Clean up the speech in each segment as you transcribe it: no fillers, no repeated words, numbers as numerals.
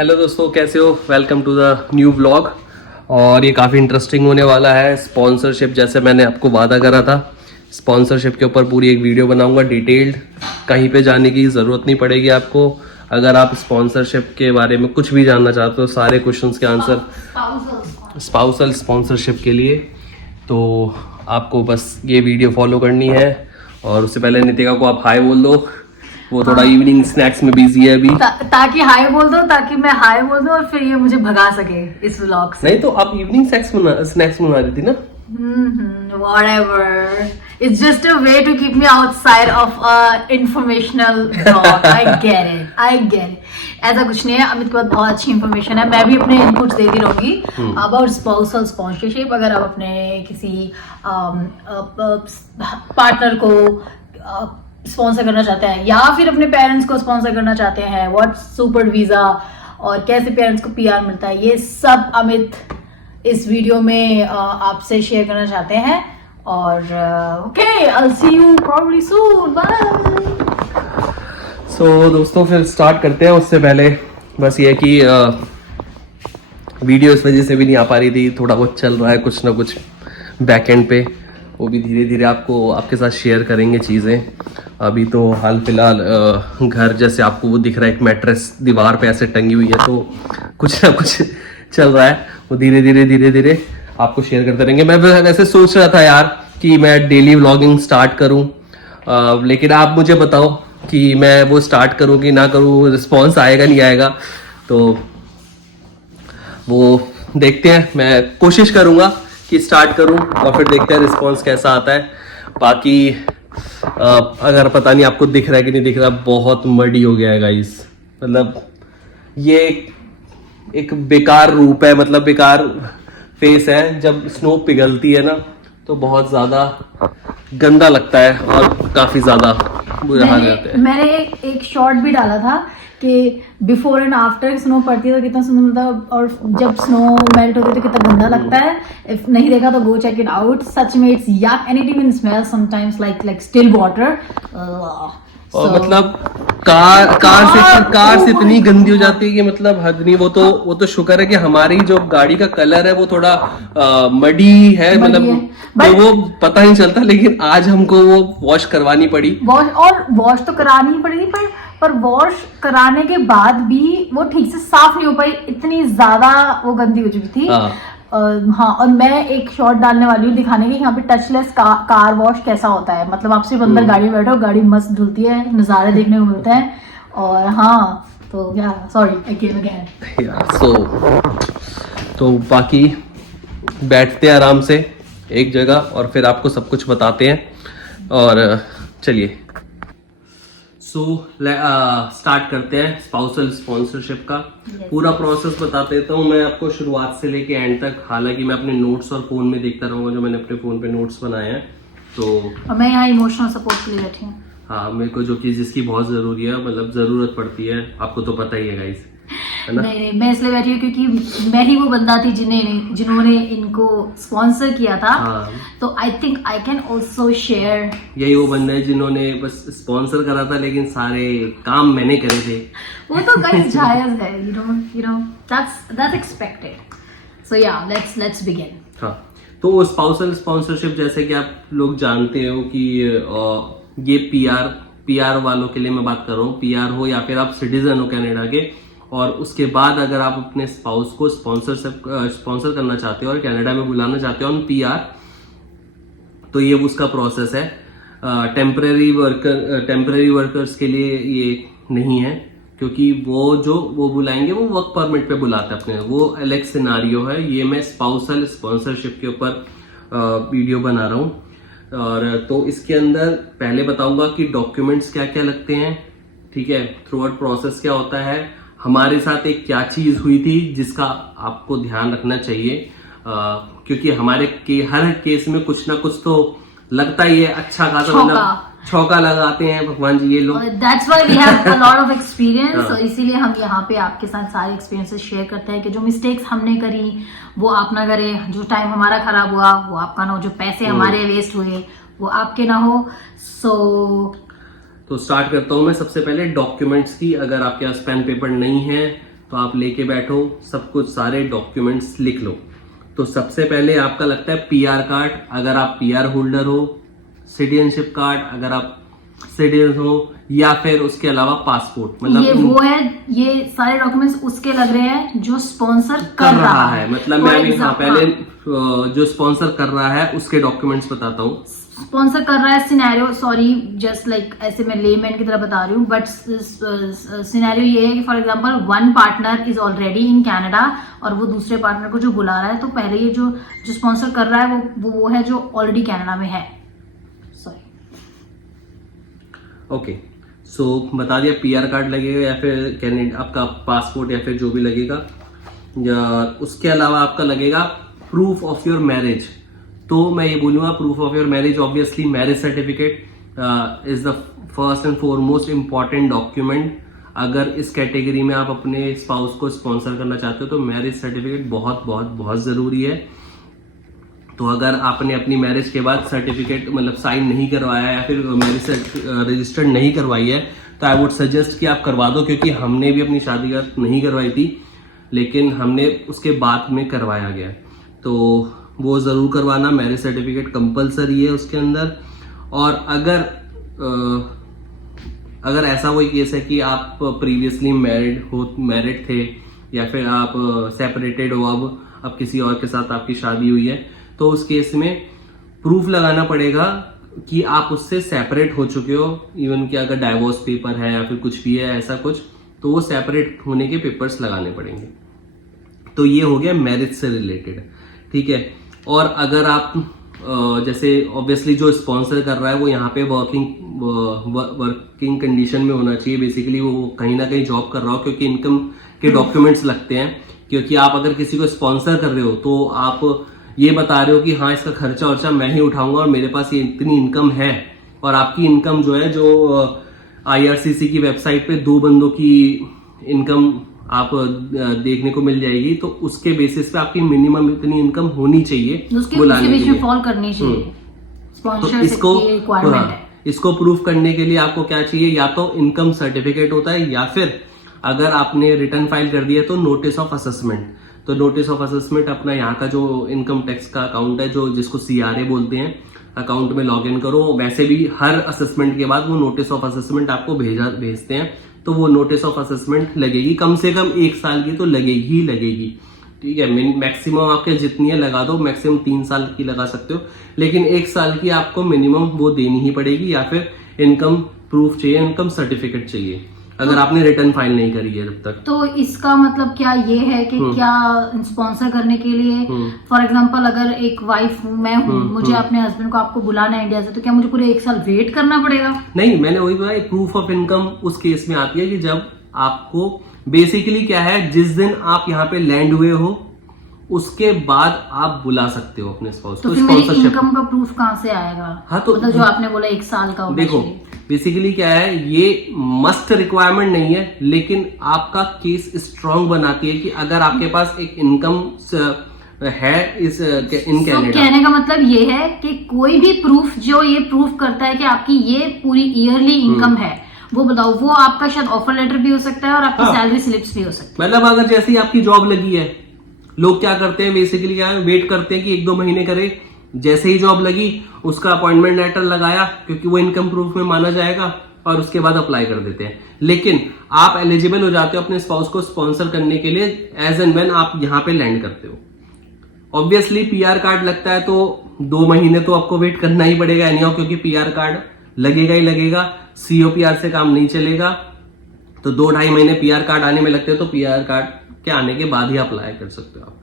Hello दोस्तों, कैसे हो? Welcome to the new vlog. और ये काफ़ी इंटरेस्टिंग होने वाला है। स्पॉन्सरशिप, जैसे मैंने आपको वादा करा था, स्पॉन्सरशिप के ऊपर पूरी एक वीडियो बनाऊंगा डिटेल्ड। कहीं पे जाने की ज़रूरत नहीं पड़ेगी आपको। अगर आप स्पॉन्सरशिप के बारे में कुछ भी जानना चाहते हो, सारे क्वेश्चंस के आंसर स्पाउसल स्पॉन्सरशिप के लिए, तो आपको बस ये वीडियो फॉलो करनी है। और उससे पहले नितिका को आप हाय बोल दो, वो थोड़ा इवनिंग स्नैक्स में बिजी है अभी। ताकि हाय बोल दो, ताकि मैं हाय बोल दूं और फिर ये मुझे भगा सके इस व्लॉग से। नहीं तो आप इवनिंग स्नैक्स बना रही थी ना? Whatever. It's just a way to keep me outside of a informational blog. I get it. ऐसा कुछ नहीं है। अमित के पास बहुत अच्छी इन्फॉर्मेशन है। मैं भी अपने इनपुट्स देती रहूंगी अबाउट स्पाउसल स्पॉन्सरशिप। अगर आप अपने किसी पार्टनर को स्पॉन्सर करना चाहते हैं या फिर अपने पेरेंट्स को स्पॉन्सर करना चाहते हैं, व्हाट सुपर वीजा और कैसे पेरेंट्स को पीआर मिलता है, ये सब अमित इस वीडियो में आपसे शेयर करना चाहते हैं। और okay, I will see you probably soon, bye. So दोस्तों, फिर स्टार्ट करते हैं। उससे पहले बस ये कि वीडियो इस वजह से भी नहीं आ पा रही थी, थोड़ा बहुत चल रहा है कुछ ना कुछ बैक एंड पे, वो भी धीरे धीरे आपके साथ शेयर करेंगे चीज़ें। अभी तो हाल फिलहाल घर जैसे आपको वो दिख रहा है, एक मैट्रेस दीवार पे ऐसे टंगी हुई है, तो कुछ ना कुछ चल रहा है। वो धीरे धीरे आपको शेयर करते रहेंगे। मैं वैसे सोच रहा था यार कि मैं डेली व्लॉगिंग स्टार्ट करूं, लेकिन आप मुझे बताओ कि मैं वो स्टार्ट करूं कि ना करूं, रिस्पॉन्स आएगा नहीं आएगा, तो वो देखते हैं। मैं कोशिश करूंगा कि स्टार्ट करूं और फिर देखते हैं रिस्पॉन्स कैसा आता है। बाकी अगर पता नहीं आपको दिख रहा है कि नहीं दिख रहा, बहुत मडी हो गया है गाइस। मतलब ये एक बेकार रूप है, मतलब बेकार फेस है। जब स्नो पिघलती है ना तो बहुत ज्यादा गंदा लगता है और काफी ज्यादा बुरा हाल जाता है। मैंने एक शॉर्ट भी डाला था कि बिफोर एंड आफ्टर स्नो पड़ती है तो कितना सुंदर मिलता है, और जब स्नो मेल्ट होती है तो कितना गंदा लगता है। इफ नहीं देखा तो गो चेक इट आउट। सच में इट्स यक and it even smell sometimes like still water. और मतलब कार से इतनी गंदी हो जाती है कि मतलब हद नहीं। वो तो शुक्र है कि हमारी जो गाड़ी का कलर है वो थोड़ा मडी है, मतलब तो वो पता नहीं चलता, लेकिन आज हमको वो वॉश करवानी पड़ी। वॉश तो करानी ही पड़ेगी, पर वॉश कराने के बाद भी वो ठीक से साफ नहीं हो पाई, इतनी ज्यादा वो गंदी हो चुकी थी। हाँ, और मैं एक शॉट डालने वाली हूँ दिखाने की, यहाँ पे टचलेस कार वॉश कैसा होता है। मतलब आप सिर्फ अंदर गाड़ी में बैठो, गाड़ी मस्त धुलती है, नज़ारे देखने को मिलते हैं। और हाँ, तो क्या, सॉरी अगेन। तो बाकी बैठते हैं आराम से एक जगह और फिर आपको सब कुछ बताते हैं। और चलिए स्टार्ट करते हैं स्पाउसल स्पॉन्सरशिप का। पूरा प्रोसेस बता देता हूँ मैं आपको शुरुआत से लेके एंड तक। हालांकि मैं अपने नोट्स और फोन में देखता रहूंगा, जो मैंने अपने फोन पे नोट्स बनाए हैं। तो मैं यहाँ इमोशनल सपोर्ट के लिए बैठी हूँ। हाँ, मेरे को जो चीज जिसकी बहुत जरूरी है, मतलब जरूरत पड़ती है, आपको तो पता ही है गाइस, है ना? नहीं, मैं इसलिए बैठी हूँ क्योंकि मैं ही वो बंदा थी जिन्होंने इनको स्पॉन्सर किया था। हाँ। तो I think I can also share. यही वो बंदा है जिन्होंने बस स्पॉन्सर करा था, लेकिन सारे काम मैंने करे थे। वो तो गाइस जायज है, you know that's expected. So yeah, let's begin. हाँ, तो स्पाउसल स्पॉन्सरशिप जैसे कि आप लोग जानते हो कि ये पीआर वालों के लिए मैं बात कर रहा हूँ। पीआर हो या फिर आप सिटीजन हो कनाडा के, और उसके बाद अगर आप अपने स्पाउस को स्पॉन्सर करना चाहते हो और कनाडा में बुलाना चाहते हो ऑन पीआर, तो ये उसका प्रोसेस है। टेम्परेरी वर्कर्स के लिए ये नहीं है, क्योंकि वो बुलाएंगे वो वर्क परमिट पे बुलाते हैं अपने, वो अलग सिनारियो है। ये मैं स्पाउसल स्पॉन्सरशिप के ऊपर वीडियो बना रहा हूँ। और तो इसके अंदर पहले बताऊंगा कि डॉक्यूमेंट्स क्या क्या लगते हैं, ठीक है, थ्रू आउट प्रोसेस क्या होता है, हमारे साथ एक क्या चीज हुई थी जिसका आपको ध्यान रखना चाहिए। क्योंकि हर केस में कुछ ना कुछ तो लगता ही है, अच्छा खासा मतलब छौका लगाते हैं भगवान जी ये लोग। That's why we have a lot of experience. इसीलिए हम यहाँ पे आपके साथ सारे एक्सपीरियंसेस शेयर करते हैं कि जो मिस्टेक्स हमने करी वो आप ना करें, जो टाइम हमारा खराब हुआ वो आपका ना हो, जो पैसे हमारे वेस्ट हुए वो आपके ना हो। तो स्टार्ट करता हूँ मैं सबसे पहले डॉक्यूमेंट्स की। अगर आपके पास पेन पेपर नहीं है तो आप लेके बैठो, सब कुछ सारे डॉक्यूमेंट्स लिख लो। तो सबसे पहले आपका लगता है पीआर कार्ड, अगर आप पीआर होल्डर हो, सिटीजनशिप कार्ड अगर आप सिटीजन हो, या फिर उसके अलावा पासपोर्ट। मतलब ये वो है, ये सारे डॉक्यूमेंट्स उसके लग रहे हैं जो स्पॉन्सर कर रहा है। मतलब मैं अभी पहले जो स्पॉन्सर कर रहा है उसके डॉक्यूमेंट्स बताता हूँ। स्पॉन्सर कर रहा है सिनेरियो, सॉरी जस्ट लाइक ऐसे मैं लेमैन की तरह बता रही हूँ, बट सिनेरियो ये है कि for example one partner is already in Canada और वो दूसरे पार्टनर को जो बुला रहा है, तो पहले ये जो स्पॉन्सर कर रहा है वो है जो ऑलरेडी कनाडा में है। सॉरी, ओके, सो बता दिया पीआर कार्ड लगेगा या फिर कैनेडा आपका पासपोर्ट या फिर जो भी लगेगा, या उसके अलावा आपका लगेगा प्रूफ ऑफ योर मैरिज। तो मैं ये बोलूंगा proof of your marriage, obviously marriage certificate is the first and foremost important document. अगर इस कैटेगरी में आप अपने स्पाउस को स्पॉन्सर करना चाहते हो तो मैरिज सर्टिफिकेट बहुत बहुत बहुत जरूरी है। तो अगर आपने अपनी मैरिज के बाद सर्टिफिकेट मतलब साइन नहीं करवाया या फिर मैरिज रजिस्टर्ड नहीं करवाई है तो आई वुड सजेस्ट कि आप करवा दो, क्योंकि हमने भी अपनी शादी नहीं करवाई थी लेकिन हमने उसके बाद में करवाया गया, तो वो ज़रूर करवाना। मैरिज सर्टिफिकेट कंपलसरी है उसके अंदर। और अगर ऐसा कोई केस है कि आप प्रीवियसली मैरिड थे या फिर आप सेपरेटेड हो, अब किसी और के साथ आपकी शादी हुई है, तो उस केस में प्रूफ लगाना पड़ेगा कि आप उससे सेपरेट हो चुके हो। इवन कि अगर डाइवोर्स पेपर है या फिर कुछ भी है ऐसा कुछ, तो वो सेपरेट होने के पेपर्स लगाने पड़ेंगे। तो ये हो गया मैरिज से रिलेटेड, ठीक है। और अगर आप जैसे ऑब्वियसली जो स्पॉन्सर कर रहा है वो यहाँ पे वर्किंग कंडीशन में होना चाहिए, बेसिकली वो कहीं ना कहीं जॉब कर रहा हो, क्योंकि इनकम के डॉक्यूमेंट्स लगते हैं। क्योंकि आप अगर किसी को स्पॉन्सर कर रहे हो तो आप ये बता रहे हो कि हाँ इसका खर्चा वर्चा मैं ही उठाऊंगा और मेरे पास ये इतनी इनकम है, और आपकी इनकम जो है जो IRCC की वेबसाइट पे 2 बंदों की इनकम आप देखने को मिल जाएगी, तो उसके बेसिस पे आपकी मिनिमम इतनी इनकम होनी चाहिए, उसके बीच में फॉल करनी चाहिए। तो इसको प्रूफ करने के लिए आपको क्या चाहिए, या तो इनकम सर्टिफिकेट होता है या फिर अगर आपने रिटर्न फाइल कर दिया तो नोटिस ऑफ असेसमेंट। तो नोटिस ऑफ असेसमेंट अपना यहाँ का जो इनकम टैक्स का अकाउंट है, जो जिसको CRA बोलते हैं, अकाउंट में लॉग इन करो। वैसे भी हर असेसमेंट के बाद वो नोटिस ऑफ असेसमेंट आपको भेजते हैं, तो वो नोटिस ऑफ असेसमेंट लगेगी, कम से कम 1 साल की तो लगेगी ही लगेगी, ठीक है। मैक्सिमम आपके जितनी है लगा दो, मैक्सिमम 3 साल की लगा सकते हो, लेकिन 1 साल की आपको मिनिमम वो देनी ही पड़ेगी, या फिर इनकम प्रूफ चाहिए, इनकम सर्टिफिकेट चाहिए अगर आपने रिटर्न फाइल नहीं करी है जब तक। तो इसका मतलब क्या ये है कि क्या स्पॉन्सर करने के लिए फॉर एग्जांपल अगर एक वाइफ हूँ, मैं हूँ, मुझे अपने हस्बैंड को आपको बुलाना है इंडिया से, तो क्या मुझे पूरे 1 साल वेट करना पड़ेगा? नहीं, मैंने वही बोला, प्रूफ ऑफ इनकम उस केस में आती है कि जब आपको बेसिकली क्या है, जिस दिन आप यहाँ पे लैंड हुए हो उसके बाद आप बुला सकते हो अपने स्पाउस को। तो फिर मेरी इनकम का प्रूफ कहाँ से आएगा? हाँ, तो मतलब जो आपने बोला 1 साल का होगा। देखो बेसिकली क्या है, ये मस्ट रिक्वायरमेंट नहीं है, लेकिन आपका केस स्ट्रांग बनाती है कि अगर आपके पास एक इनकम है इन कनाडा। कहने का मतलब ये है कि कोई भी प्रूफ जो ये प्रूफ करता है कि आपकी ये पूरी ईयरली इनकम है, वो बताओ, वो आपका शायद ऑफर लेटर भी हो सकता है और आपकी सैलरी स्लिप्स भी हो सकती है। मतलब अगर जैसे ही आपकी जॉब लगी है, लोग क्या करते हैं बेसिकली, क्या है, वेट करते हैं कि 1-2 महीने करे, जैसे ही जॉब लगी उसका अपॉइंटमेंट लेटर लगाया, क्योंकि वो इनकम प्रूफ में माना जाएगा, और उसके बाद अप्लाई कर देते हैं। लेकिन आप एलिजिबल हो जाते हो अपने स्पाउस को स्पॉन्सर करने के लिए एज एंड व्हेन आप यहाँ पे लैंड करते हो। ऑब्वियसली PR कार्ड लगता है तो 2 महीने तो आपको वेट करना ही पड़ेगा एनीहाउ, क्योंकि PR कार्ड लगेगा ही लगेगा, COPR से काम नहीं चलेगा। तो 2-2.5 महीने PR कार्ड आने में लगते हैं, तो PR कार्ड के आने के बाद ही अप्लाई कर सकते हो आप।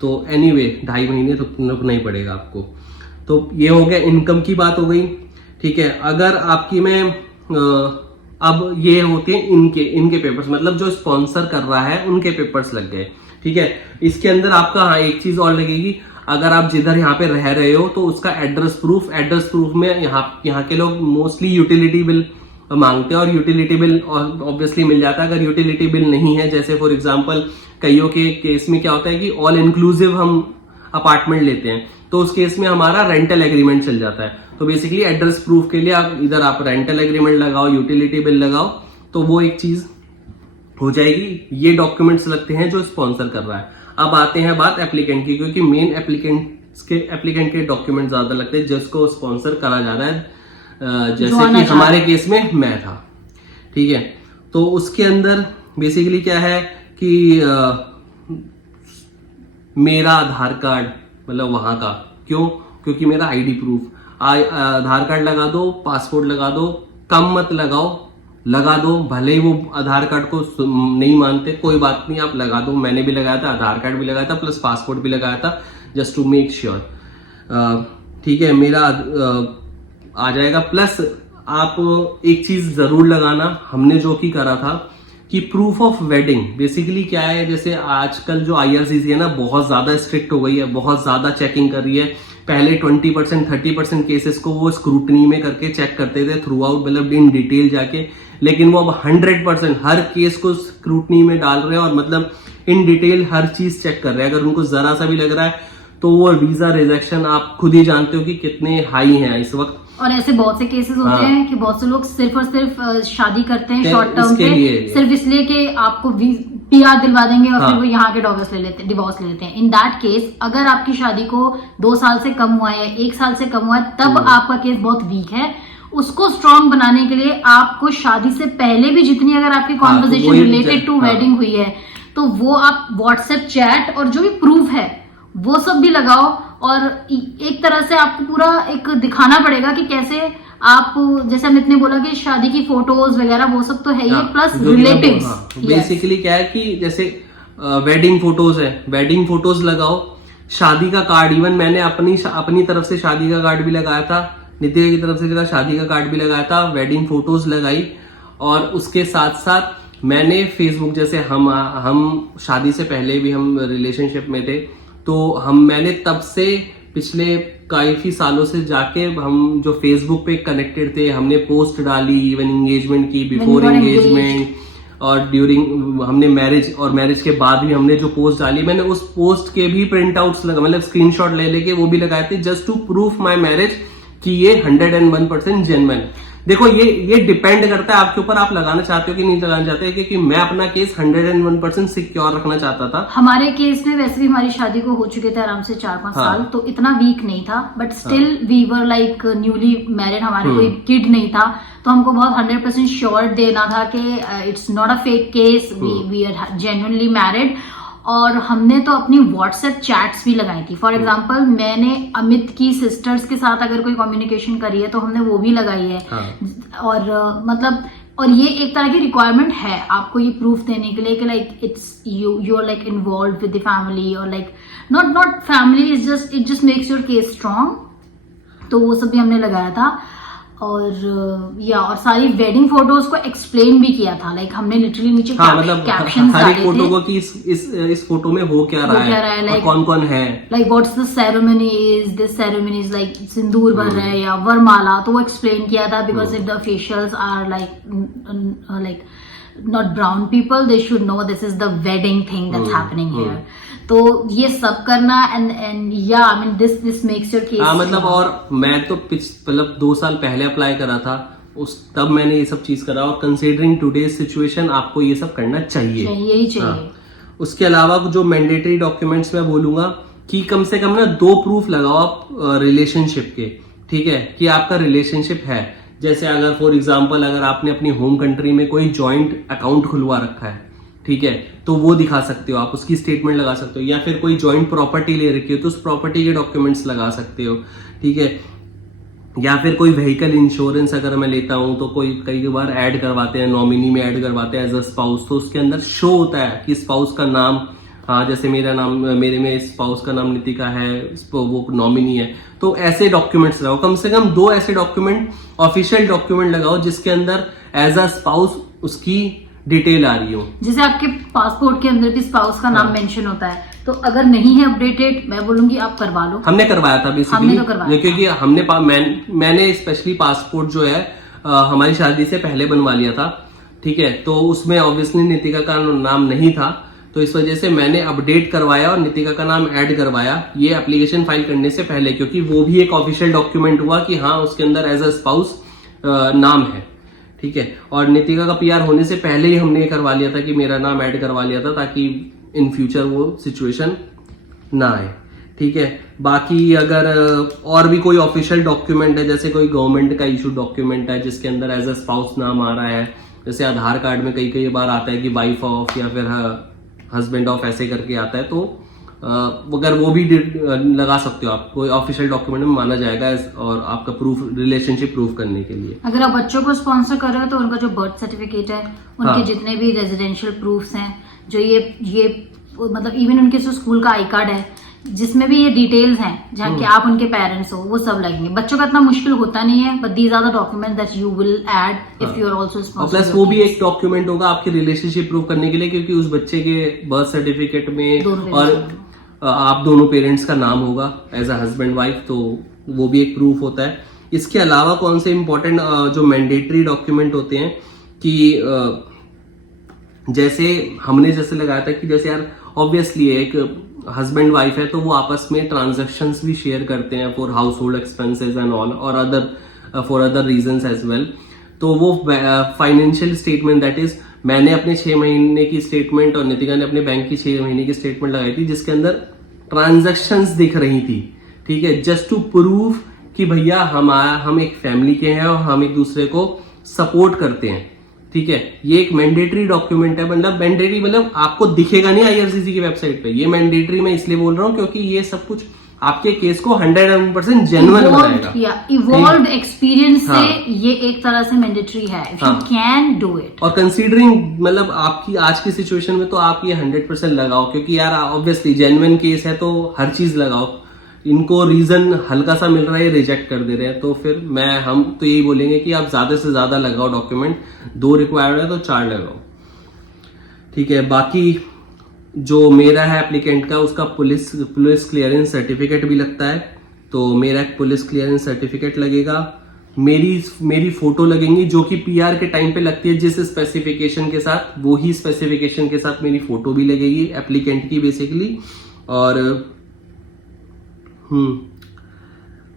तो एनीवे 2.5 महीने तो रुकना ही पड़ेगा आपको। तो ये हो गया, इनकम की बात हो गई, ठीक है। अगर आपकी में अब ये होते हैं इनके पेपर्स, मतलब जो स्पॉन्सर कर रहा है उनके पेपर्स लग गए, ठीक है। इसके अंदर आपका हाँ एक चीज और लगेगी, अगर आप जिधर यहाँ पे रह रहे हो तो उसका एड्रेस प्रूफ में यहाँ के लोग मोस्टली यूटिलिटी बिल मांगते हैं, और यूटिलिटी बिल ऑब्वियसली मिल जाता है। अगर यूटिलिटी बिल नहीं है, जैसे फॉर एग्जांपल कईयों के केस में क्या होता है कि ऑल इंक्लूसिव हम अपार्टमेंट लेते हैं, तो उस केस में हमारा रेंटल एग्रीमेंट चल जाता है। तो बेसिकली एड्रेस प्रूफ के लिए आप इधर आप रेंटल एग्रीमेंट लगाओ, यूटिलिटी बिल लगाओ, तो वो एक चीज हो जाएगी। ये डॉक्यूमेंट्स लगते हैं जो स्पॉन्सर कर रहा है। अब आते हैं बात एप्लीकेंट की, क्योंकि मेन एप्लीकेंट के डॉक्यूमेंट ज्यादा लगते हैं जिसको स्पॉन्सर करा जा रहा है, जैसे कि हमारे केस में मैं था, ठीक है। तो उसके अंदर बेसिकली क्या है कि मेरा आधार कार्ड, मतलब वहां का, क्यों? क्योंकि मेरा आईडी प्रूफ, आधार कार्ड लगा दो, पासपोर्ट लगा दो, कम मत लगाओ, लगा दो, भले ही वो आधार कार्ड को नहीं मानते, कोई बात नहीं, आप लगा दो। मैंने भी लगाया था, आधार कार्ड भी लगाया था, प्लस पासपोर्ट भी लगाया था, जस्ट टू मेक श्योर, ठीक है। मेरा आ जाएगा। प्लस आप एक चीज जरूर लगाना, हमने जो कि करा था कि प्रूफ ऑफ वेडिंग। बेसिकली क्या है, जैसे आजकल जो IRCC है ना, बहुत ज्यादा स्ट्रिक्ट हो गई है, बहुत ज्यादा चेकिंग कर रही है। पहले 20% 30% केसेस को वो स्क्रूटनी में करके चेक करते थे थ्रू आउट, मतलब इन डिटेल जाके, लेकिन वो अब 100% हर केस को स्क्रूटनी में डाल रहे हैं और मतलब इन डिटेल हर चीज चेक कर रहे हैं। अगर उनको जरा सा भी लग रहा है तो वो वीजा रिजेक्शन, आप खुद ही जानते हो कि कितने हाई हैं इस वक्त। और ऐसे बहुत से केसेस होते हैं कि बहुत से लोग सिर्फ और सिर्फ शादी करते हैं शॉर्ट टर्म पे, सिर्फ इसलिए कि आपको PR दिलवा देंगे और फिर वो यहाँ के डिवोर्स ले लेते हैं। इन दैट केस, अगर आपकी शादी को 2 साल से कम हुआ है, 1 साल से कम हुआ है, तब आपका केस बहुत वीक है। उसको स्ट्रॉन्ग बनाने के लिए आपको शादी से पहले भी जितनी अगर आपकी कॉन्वर्सेशन रिलेटेड टू वेडिंग हुई है, तो वो आप व्हाट्सएप चैट और जो भी प्रूफ है वो सब भी लगाओ। और एक तरह से आपको पूरा एक दिखाना पड़ेगा कि कैसे आप, जैसे अमित ने बोला कि शादी की फोटोज वगैरह वो सब तो है ही, प्लस रिलेटिव्स। बेसिकली क्या है कि जैसे वेडिंग फोटोज है, वेडिंग फोटोज लगाओ, शादी का कार्ड, इवन मैंने अपनी तरफ से शादी का कार्ड भी लगाया था, नितिका की तरफ से शादी का कार्ड भी लगाया था, वेडिंग फोटोज लगाई। और उसके साथ साथ मैंने फेसबुक, जैसे हम शादी से पहले भी हम रिलेशनशिप में थे, तो मैंने तब से पिछले काफी सालों से जाके हम जो फेसबुक पे कनेक्टेड थे, हमने पोस्ट डाली, इवन एंगेजमेंट की, बिफोर एंगेजमेंट और ड्यूरिंग, हमने मैरिज और मैरिज के बाद भी हमने जो पोस्ट डाली, मैंने उस पोस्ट के भी प्रिंट आउट्स लगा, मतलब स्क्रीनशॉट ले लेके वो भी लगाए थे, just to proof my marriage कि ये 101% जेन्युइन। देखो ये डिपेंड करता है आपके ऊपर, आप लगाना चाहते हो कि नहीं लगाना चाहते, क्योंकि मैं अपना केस 101% सिक्योर रखना चाहता था। हमारे केस में वैसे भी हमारी शादी को हो चुके थे आराम से 4-5 साल, तो इतना वीक नहीं था, but still we were like newly married, हमारे कोई किड नहीं था, तो हमको बहुत 100% श्योर देना था कि it's not a fake case, we are genuinely married. और हमने तो अपनी व्हाट्सएप चैट्स भी लगाई थी। फॉर एग्जाम्पल, मैंने अमित की सिस्टर्स के साथ अगर कोई कम्युनिकेशन करी है तो हमने वो भी लगाई है। और मतलब, और ये एक तरह की रिक्वायरमेंट है आपको ये प्रूफ देने के लिए कि like it's you are like involve with the family, और like not family, it just makes your case strong. तो वो सब भी हमने लगाया था। और सारी वेडिंग फोटोज को एक्सप्लेन भी किया था, लाइक हमने लिटरली नीचे कैप्शंस डाले थे फोटो को कि इस फोटो में हो क्या रहा है, like, कौन कौन है, like what's the ceremony is, this ceremony is like sindoor भर रहा है या वरमाला, तो वो एक्सप्लेन किया था, because if the officials are like not brown people, they should know this is the wedding thing that's happening here. तो ये सब करना and yeah, I mean this makes your case. मतलब, और मैं तो मतलब 2 साल पहले अप्लाई करा था, तब मैंने ये सब चीज करा, और कंसीडरिंग टुडेज सिचुएशन आपको ये सब करना चाहिए ही चाहिए। उसके अलावा जो मैंडेटरी डॉक्यूमेंट्स मैं बोलूंगा कि कम से कम ना 2 प्रूफ लगाओ आप रिलेशनशिप के, ठीक है, कि आपका रिलेशनशिप है। जैसे अगर फॉर एग्जांपल अगर आपने अपनी होम कंट्री में कोई जॉइंट अकाउंट खुलवा रखा है, ठीक है, तो वो दिखा सकते हो आप, उसकी स्टेटमेंट लगा सकते हो, या फिर कोई जॉइंट प्रॉपर्टी ले रखी हो तो उस प्रॉपर्टी के डॉक्यूमेंट्स लगा सकते हो, ठीक है। या फिर कोई व्हीकल इंश्योरेंस अगर मैं लेता हूं तो कई बार ऐड करवाते हैं, नॉमिनी में ऐड करवाते हैं एज अ स्पाउस, तो उसके अंदर शो होता है कि स्पाउस का नाम, हाँ जैसे मेरे में स्पाउस का नाम नितिका है, वो नॉमिनी है, तो ऐसे डॉक्यूमेंट्स लगाओ। कम से कम 2 ऐसे डॉक्यूमेंट, ऑफिशियल डॉक्यूमेंट लगाओ जिसके अंदर एज अ स्पाउस उसकी डिटेल आ रही हो। जैसे आपके पासपोर्ट के अंदर भी स्पाउस का नाम मेंशन होता है, तो अगर नहीं है अपडेटेड, मैं बोलूंगी आप करवा लो। हमने करवाया था बेसिकली, हमने तो करवाया, क्योंकि मैंने स्पेशली पासपोर्ट जो है हमारी शादी से पहले बनवा लिया था, ठीक है, तो उसमें ऑब्वियसली नितिका का नाम नहीं था, तो इस वजह से मैंने अपडेट करवाया और नितिका का नाम ऐड करवाया ये एप्लीकेशन फाइल करने से पहले, क्योंकि वो भी एक ऑफिशियल डॉक्यूमेंट हुआ कि हाँ उसके अंदर एज अ स्पाउस नाम है, ठीक है। और नितिका का पीआर होने से पहले ही हमने ये करवा लिया था कि मेरा नाम ऐड करवा लिया था, ताकि इन फ्यूचर वो सिचुएशन ना आए, ठीक है। बाकी अगर और भी कोई ऑफिशियल डॉक्यूमेंट है, जैसे कोई गवर्नमेंट का इशू डॉक्यूमेंट है जिसके अंदर एज अ स्पाउस नाम आ रहा है, जैसे आधार कार्ड में कई बार आता है कि वाइफ ऑफ या फिर हस्बैंड ऑफ ऐसे करके आता है, तो अगर वो भी लगा सकते हो आप, कोई ऑफिशियल डॉक्यूमेंट में माना जाएगा और आपका प्रूफ, रिलेशनशिप प्रूफ करने के लिए। अगर आप बच्चों को स्पॉन्सर कर रहे हो तो उनका जो बर्थ सर्टिफिकेट है, उनके हाँ। जितने भी रेजिडेंशियल प्रूफ्स हैं, जो ये मतलब इवन उनके जो स्कूल का आई कार्ड है जिसमें भी ये डिटेल्स हैं, जहाँ कि आप उनके पेरेंट्स हो, वो सब लगेंगे। बच्चों का इतना मुश्किल होता नहीं है, but these are the document that you will add if you are also sponsor. Plus वो भी एक डॉक्यूमेंट होगा आपकी रिलेशनशिप प्रूव करने के लिए, क्योंकि उस बच्चे के बर्थ सर्टिफिकेट में और आप दोनों पेरेंट्स का नाम होगा एज अ हस्बैंड वाइफ, तो वो भी एक प्रूफ होता है। इसके अलावा कौन से इंपॉर्टेंट जो मैंडेटरी डॉक्यूमेंट होते हैं कि जैसे हमने जैसे लगाया था कि जैसे यार ऑब्वियसली एक हस्बैंड वाइफ है तो वो आपस में ट्रांजैक्शंस भी शेयर करते हैं for household expenses and all, और other for other reasons as well. तो वो फाइनेंशियल स्टेटमेंट, दैट इज मैंने अपने 6 महीने की स्टेटमेंट और नितिका ने अपने बैंक की 6 महीने की स्टेटमेंट लगाई थी, जिसके अंदर ट्रांजैक्शंस दिख रही थी, ठीक है, जस्ट टू प्रूव कि भैया हम एक फैमिली के हैं और हम एक दूसरे को सपोर्ट करते हैं, ठीक है। ये एक मैंडेटरी डॉक्यूमेंट है, मतलब मैंडेटरी मतलब आपको दिखेगा नहीं आईआरसीसी की वेबसाइट पे। ये मैंडेटरी मैं इसलिए बोल रहा हूँ क्योंकि ये सब कुछ आपके केस को 100% जेन्युइन बनाएगा। इवॉल्व्ड एक्सपीरियंस हाँ। से ये एक तरह से मैंडेटरी है, if you can do it. और कंसीडरिंग मतलब आपकी आज की सिचुएशन में तो आप ये 100% लगाओ, क्योंकि यार ऑब्वियसली जेन्युइन केस है तो हर चीज लगाओ। इनको रीजन हल्का सा मिल रहा है, रिजेक्ट कर दे रहे हैं, तो फिर हम तो यही बोलेंगे कि आप ज्यादा से ज्यादा लगाओ डॉक्यूमेंट। 2 रिक्वायर्ड है तो 4 लगाओ, ठीक है। बाकी जो मेरा है एप्लीकेंट का, उसका पुलिस क्लियरेंस सर्टिफिकेट भी लगता है, तो मेरा एक पुलिस क्लियरेंस सर्टिफिकेट लगेगा। मेरी फोटो लगेंगी जो कि पीआर के टाइम पे लगती है जिस स्पेसिफिकेशन के साथ, वो ही स्पेसिफिकेशन के साथ मेरी फोटो भी लगेगी एप्लीकेंट की बेसिकली। और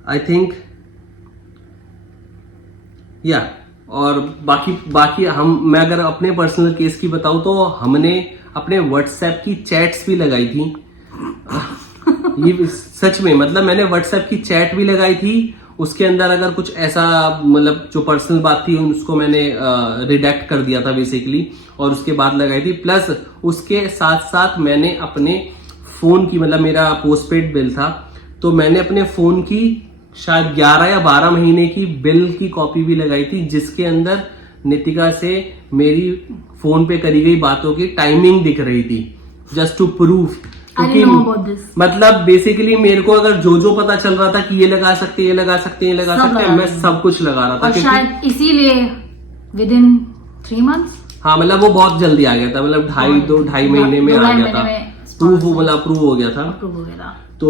आई थिंक या और बाकी मैं अगर अपने पर्सनल केस की बताऊं तो हमने अपने व्हाट्सएप की चैट्स भी लगाई थी। ये सच में, मतलब मैंने व्हाट्सएप की चैट भी लगाई थी, उसके अंदर अगर कुछ ऐसा मतलब जो पर्सनल बात थी उसको मैंने रिडेक्ट कर दिया था बेसिकली, और उसके बाद लगाई थी। प्लस उसके साथ साथ मैंने अपने फोन की, मतलब मेरा पोस्टपेड बिल था, तो मैंने अपने फोन की शायद 11 या 12 महीने की बिल की कॉपी भी लगाई थी, जिसके अंदर नितिका से मेरी फोन पे करी गई बातों की टाइमिंग दिख रही थी, जस्ट टू प्रूफ। मतलब बेसिकली मेरे को अगर जो पता चल रहा था कि ये लगा सकते, ये लगा सकते, ये लगा सकते, मैं सब कुछ लगा रहा था। और शायद इसीलिए विद इन 3 months, हाँ मतलब वो बहुत जल्दी आ गया था, मतलब 2.5 महीने में आ गया था, प्रूफ हो गया था। तो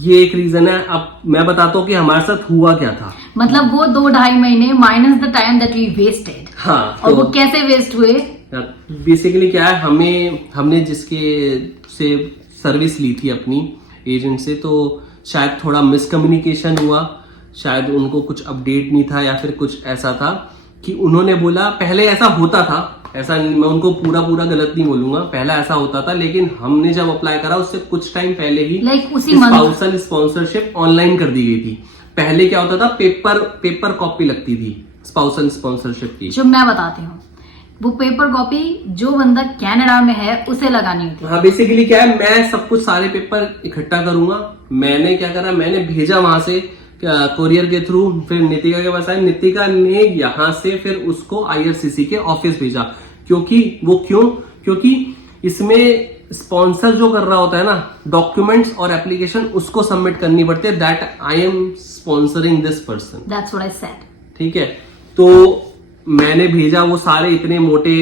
ये एक रीजन है। अब मैं बताता हूँ कि हमारे साथ हुआ क्या था। मतलब वो 2.5 महीने minus the time that we wasted. हाँ, और वो कैसे वेस्ट हुए? बेसिकली क्या है, हमने जिसके से सर्विस ली थी अपनी एजेंट से, तो शायद थोड़ा मिसकम्युनिकेशन हुआ, शायद उनको कुछ अपडेट नहीं था या फिर कुछ ऐसा था कि उन्होंने बोला, पहले ऐसा होता था, ऐसा मैं उनको पूरा गलत नहीं बोलूंगा, पहला ऐसा होता था, लेकिन हमने जब अप्लाई करा उससे कुछ टाइम पहले ही स्पाउसल स्पॉन्सरशिप ऑनलाइन कर दी गई थी। पहले क्या होता था, पेपर कॉपी लगती थी स्पाउसल स्पॉन्सरशिप की। जो मैं बताती हूँ, वो पेपर कॉपी जो बंदा कनाडा में है उसे लगानी होती है। हाँ, बेसिकली क्या है, मैं सब कुछ सारे पेपर इकट्ठा करूंगा। मैंने क्या करा, मैंने भेजा वहां से कोरियर के थ्रू, फिर नितिका के पास आया, नितिका ने यहाँ से फिर उसको आईआरसीसी के ऑफिस भेजा। क्योंकि इसमें स्पॉन्सर जो कर रहा होता है ना, डॉक्यूमेंट्स और एप्लीकेशन उसको सबमिट करनी पड़ती है, that I am sponsoring this person. That's what I said. ठीक है, तो मैंने भेजा, वो सारे इतने मोटे,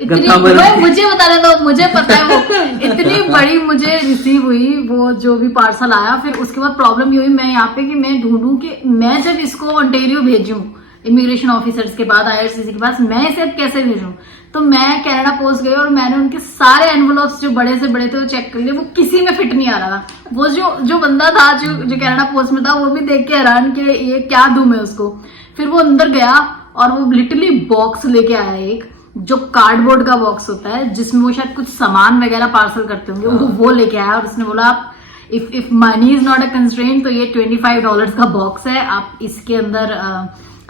मुझे बताने दो, मुझे पता है वो इतनी बड़ी मुझे रिसीव हुई वो जो भी पार्सल आया। फिर उसके बाद प्रॉब्लम ये हुई मैं यहाँ पे कि मैं ढूंढूं कि मैं जब इसको ऑन्टेरियो भेजूं इमिग्रेशन ऑफिसर्स के बाद आईआरसीसी के पास, मैं इसे अब कैसे भेजूं। तो मैं कनाडा पोस्ट गई और मैंने उनके सारे एनवलप्स जो बड़े से बड़े थे वो चेक कर लिए, वो किसी में फिट नहीं आ रहा था। वो जो बंदा था जो कनाडा पोस्ट में था, वो भी देख के हैरान कि ये क्या दूं मैं उसको। फिर वो अंदर गया और वो लिटरली बॉक्स लेके आया एक, जो कार्डबोर्ड का बॉक्स होता है जिसमें वो शायद कुछ सामान वगैरह पार्सल करते होंगे, वो लेके आया और उसने बोला आप if money is not a constraint तो ये $25 का बॉक्स है, आप इसके अंदर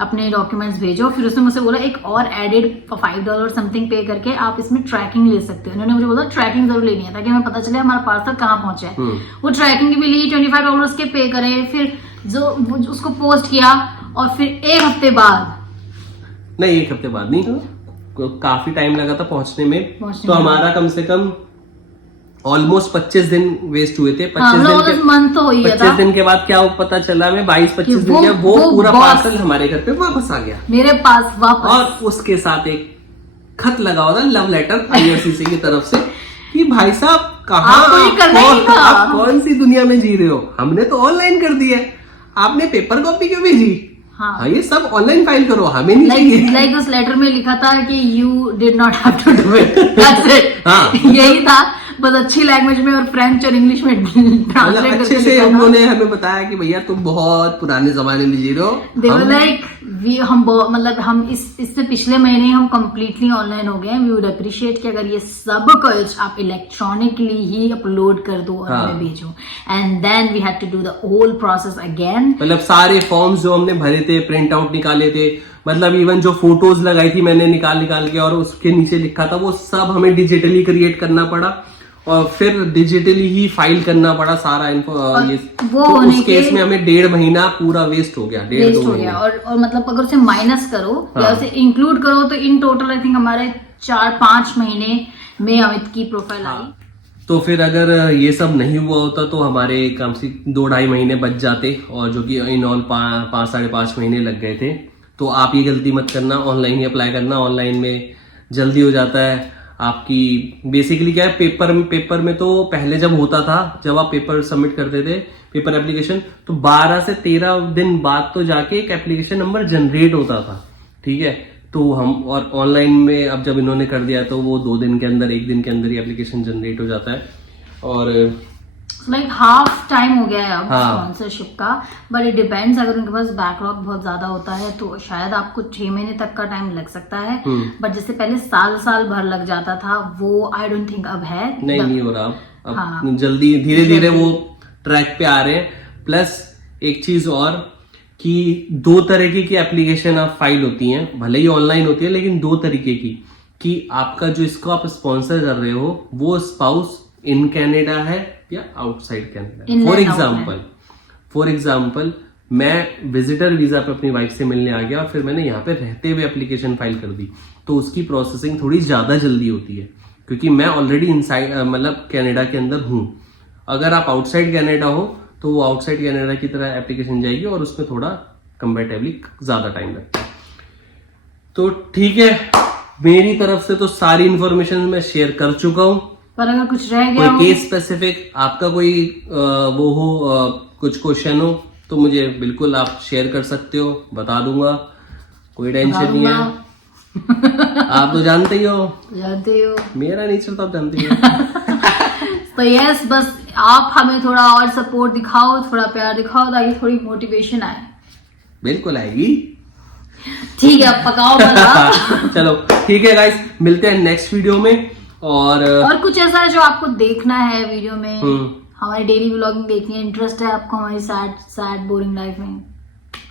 अपने डॉक्यूमेंट्स भेजो। फिर उसने मुझसे बोला एक और एडेड $5 समथिंग पे करके आप इसमें ट्रैकिंग ले सकते हो। उन्होंने मुझे बोला ट्रैकिंग जरूर लेनी है ताकि हमें पता चले हमारा पार्सल कहाँ पहुंचा है। वो ट्रैकिंग की भी ली, $25 के पे करे, फिर जो उसको पोस्ट किया और फिर एक हफ्ते बाद, नहीं एक हफ्ते बाद नहीं, काफी टाइम लगा था पहुंचने में। तो हमारा कम से कम ऑलमोस्ट 25 दिन वेस्ट हुए थे। 25 दिन के बाद क्या पता चला, हमें 22-25 दिन के वो पूरा पार्सल हमारे घर पे वापस आ गया, मेरे पास वापस। और उसके साथ एक खत लगा हुआ था, लव लेटर IRCTC की तरफ से कि भाई साहब कहाँ आप कौन सी दुनिया में जी रहे हो, हमने तो ऑनलाइन कर दिया, आपने पेपर कॉपी क्यों भेजी? हाँ, ये सब ऑनलाइन फाइल करो, हमें नहीं चाहिए। लाइक उस लेटर में लिखा था कि you did not have to do it, that's it. यही था, बस अच्छी लैंग्वेज में और फ्रेंच और इंग्लिश में ट्रांसलेट अच्छे से उन्होंने हमें बताया कि भैया तुम बहुत पुराने जमाने में जी रहे हो। लाइक हम इससे पिछले महीने हम कंप्लीटली ऑनलाइन हो गए। वी वुड अप्रिशिएट कि अगर ये सब कुछ आप इलेक्ट्रॉनिकली ही अपलोड कर दो और हमें भेजो। And then we had to do the whole process again. मतलब सारे फॉर्म्स जो हमने भरे थे, प्रिंट आउट निकाले थे, मतलब इवन जो फोटोज लगाई थी मैंने निकाल के और उसके नीचे लिखा था, वो सब हमें डिजिटली क्रिएट करना पड़ा और फिर डिजिटली ही फाइल करना पड़ा सारा इन्फो। ये वो तो उस केस में हमें 1.5 महीना पूरा वेस्ट हो गया, 1.5-2 महीने। और मतलब अगर उसे माइनस करो या उसे इंक्लूड करो तो इन टोटल आई थिंक हमारे 4-5 महीने में अमित की प्रोफाइल आई। तो फिर अगर ये सब नहीं हुआ होता तो हमारे कम से 2-2.5 महीने बच जाते, और जो कि इन ऑल 5-5.5 महीने लग गए थे। तो आप ये गलती मत करना, ऑनलाइन ही अप्लाई करना, ऑनलाइन में जल्दी हो जाता है। आपकी बेसिकली क्या है, पेपर में तो पहले जब होता था, जब आप पेपर सबमिट करते थे, पेपर एप्लीकेशन, तो 12 से 13 दिन बाद तो जाके एक एप्लीकेशन नंबर जनरेट होता था, ठीक है। तो हम और ऑनलाइन में अब जब इन्होंने कर दिया तो वो 2 दिन के अंदर, 1 दिन के अंदर ही एप्लीकेशन जनरेट हो जाता है। और लाइक हाफ टाइम हो गया है अब स्पॉन्सरशिप का, बट इट डिपेंड्स। अगर उनके पास बैकलॉग बहुत ज्यादा होता है तो शायद आपको 6 महीने तक का टाइम लग सकता है, बट जैसे पहले साल भर लग जाता था, वो आई डोंट थिंक अब है। नहीं हो रहा अब जल्दी, धीरे धीरे वो ट्रैक पे आ रहे हैं। प्लस एक चीज और कि 2 तरीके की एप्लीकेशन आप फाइल होती हैं, भले ही ऑनलाइन होती है, लेकिन 2 तरीके की, कि आपका जो इसको आप स्पॉन्सर कर रहे हो वो स्पाउस इन कनाडा है या आउटसाइड कनाडा। फॉर एग्जाम्पल मैं विजिटर वीजा पे अपनी वाइफ से मिलने आ गया और फिर मैंने यहाँ पे रहते हुए एप्लीकेशन फाइल कर दी, तो उसकी प्रोसेसिंग थोड़ी ज्यादा जल्दी होती है क्योंकि मैं ऑलरेडी इनसाइड मतलब कनाडा के अंदर हूँ। अगर आप आउटसाइड कनाडा हो तो वो आउटसाइड कनाडा की तरह एप्लीकेशन जाएगी और उसमें थोड़ा कंपैरेटिवली ज्यादा टाइम लगता है। तो ठीक है, मेरी तरफ से तो सारी इंफॉर्मेशन मैं शेयर कर चुका हूँ, पर अगर कुछ रह गया, कोई केस स्पेसिफिक आपका कोई वो हो, कुछ क्वेश्चन हो तो मुझे बिल्कुल आप शेयर कर सकते हो, बता दूंगा, कोई टेंशन नहीं है। आप तो जानते ही हो मेरा नेचर, तो आप जानते ही हो। तो यस, बस आप हमें थोड़ा और सपोर्ट दिखाओ, थोड़ा प्यार दिखाओ ताकि थोड़ी मोटिवेशन आए। बिल्कुल आएगी, ठीक है, पकाओ बना। चलो ठीक है गाइस, मिलते हैं नेक्स्ट वीडियो में। और कुछ ऐसा है जो आपको देखना है वीडियो में, हमारी डेली व्लॉगिंग देखनी है, इंटरेस्ट है आपको हमारी सैड बोरिंग लाइफ में,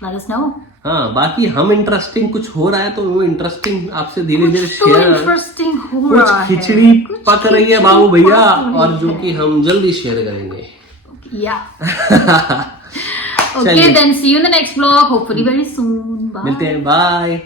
लेट अस नो। हाँ, बाकी हम इंटरेस्टिंग कुछ हो रहा है तो वो इंटरेस्टिंग आपसे धीरे धीरे शेयर, इंटरेस्टिंग हो कुछ रहा है, खिचड़ी पक रही है बाबू भैया, और जो कि हम जल्दी शेयर करेंगे। Okay, then see you in the next vlog, hopefully very soon. Bye. मिलते हैं, बाय।